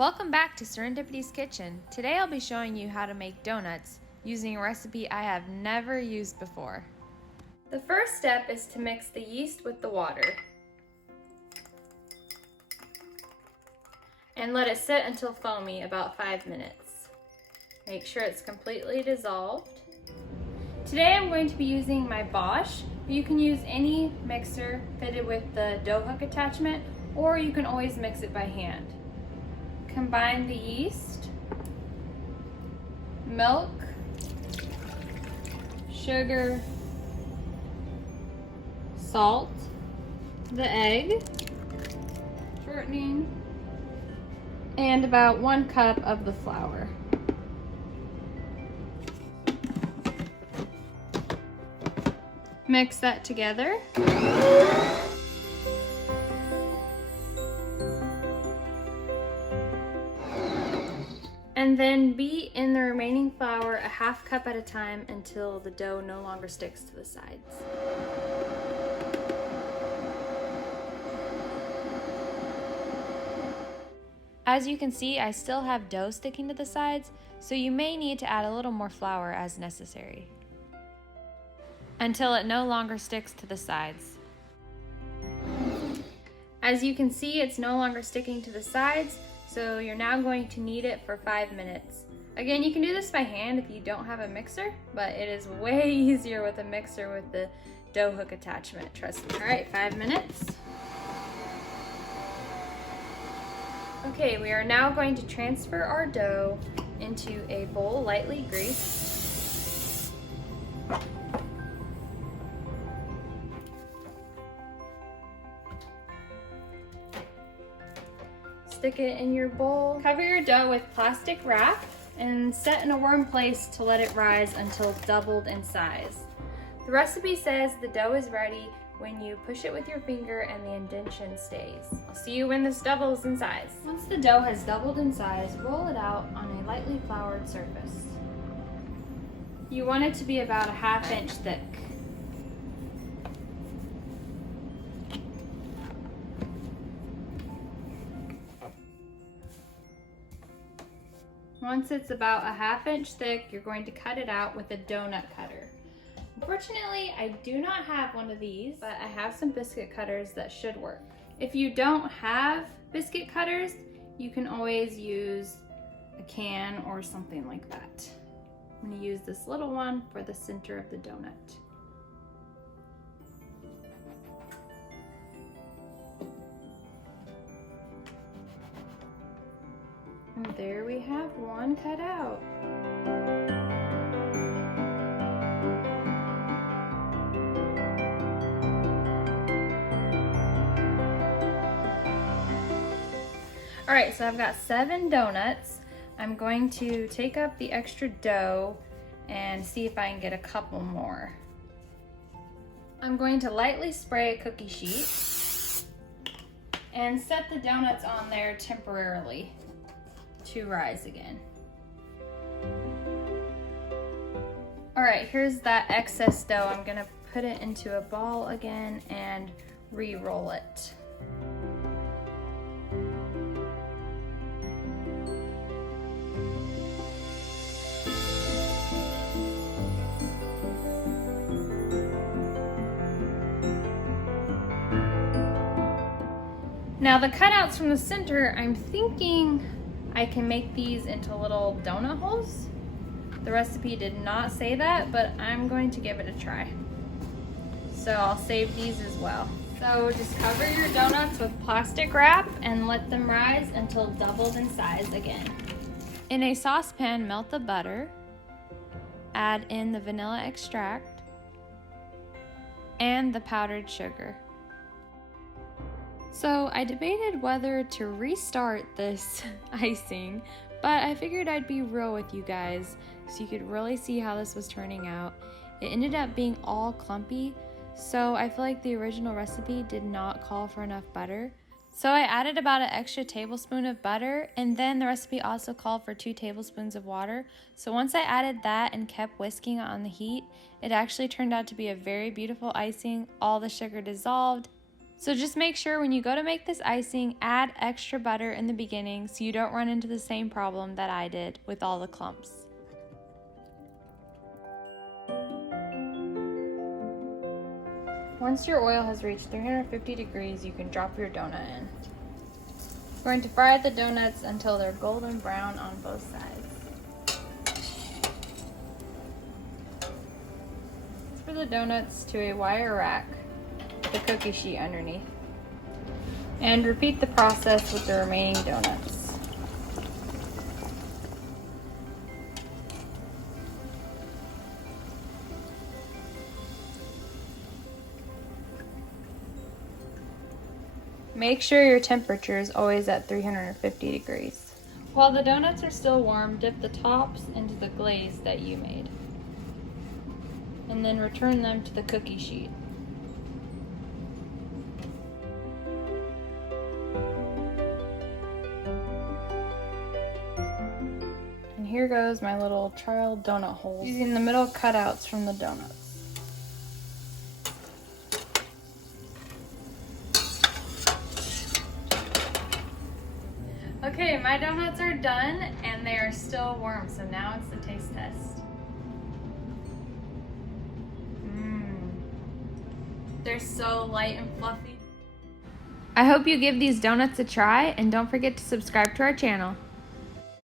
Welcome back to Serendipity's Kitchen. Today I'll be showing you how to make donuts using a recipe I have never used before. The first step is to mix the yeast with the water and let it sit until foamy, about 5 minutes. Make sure it's completely dissolved. Today I'm going to be using my Bosch. You can use any mixer fitted with the dough hook attachment, or you can always mix it by hand. Combine the yeast, milk, sugar, salt, the egg, shortening, and about 1 cup of the flour. Mix that together. And then beat in the remaining flour a 1/2 cup at a time until the dough no longer sticks to the sides. As you can see, I still have dough sticking to the sides, so you may need to add a little more flour as necessary, until it no longer sticks to the sides. As you can see, it's no longer sticking to the sides, so you're now going to knead it for 5 minutes. Again, you can do this by hand if you don't have a mixer, but it is way easier with a mixer with the dough hook attachment, trust me. All right, 5 minutes. Okay, we are now going to transfer our dough into a bowl lightly greased. Stick it in your bowl. Cover your dough with plastic wrap and set in a warm place to let it rise until doubled in size. The recipe says the dough is ready when you push it with your finger and the indentation stays. I'll see you when this doubles in size. Once the dough has doubled in size, roll it out on a lightly floured surface. You want it to be about a 1/2 inch thick. Once it's about a 1/2 inch thick, you're going to cut it out with a donut cutter. Unfortunately, I do not have one of these, but I have some biscuit cutters that should work. If you don't have biscuit cutters, you can always use a can or something like that. I'm going to use this little one for the center of the donut. And there we have one cut out. All right, so I've got 7 donuts. I'm going to take up the extra dough and see if I can get a couple more. I'm going to lightly spray a cookie sheet and set the donuts on there temporarily to rise again. All right, here's that excess dough. I'm gonna put it into a ball again and re-roll it. Now the cutouts from the center, I'm thinking I can make these into little donut holes. The recipe did not say that, but I'm going to give it a try. So I'll save these as well. So just cover your donuts with plastic wrap and let them rise until doubled in size again. In a saucepan, melt the butter, add in the vanilla extract, and the powdered sugar. So I debated whether to restart this icing, but I figured I'd be real with you guys so you could really see how this was turning out. It ended up being all clumpy, so I feel like the original recipe did not call for enough butter. So I added about an extra tablespoon of butter, and then the recipe also called for 2 tablespoons of water. So once I added that and kept whisking on the heat, it actually turned out to be a very beautiful icing. All the sugar dissolved, So just make sure when you go to make this icing, add extra butter in the beginning so you don't run into the same problem that I did with all the clumps. Once your oil has reached 350 degrees, you can drop your donut in. We're going to fry the donuts until they're golden brown on both sides. Transfer the donuts to a wire rack with a cookie sheet underneath. And repeat the process with the remaining donuts. Make sure your temperature is always at 350 degrees. While the donuts are still warm, dip the tops into the glaze that you made. And then return them to the cookie sheet. And here goes my little trial donut holes using the middle cutouts from the donuts. Okay, my donuts are done and they are still warm, so now it's the taste test. They're so light and fluffy. I hope you give these donuts a try and don't forget to subscribe to our channel.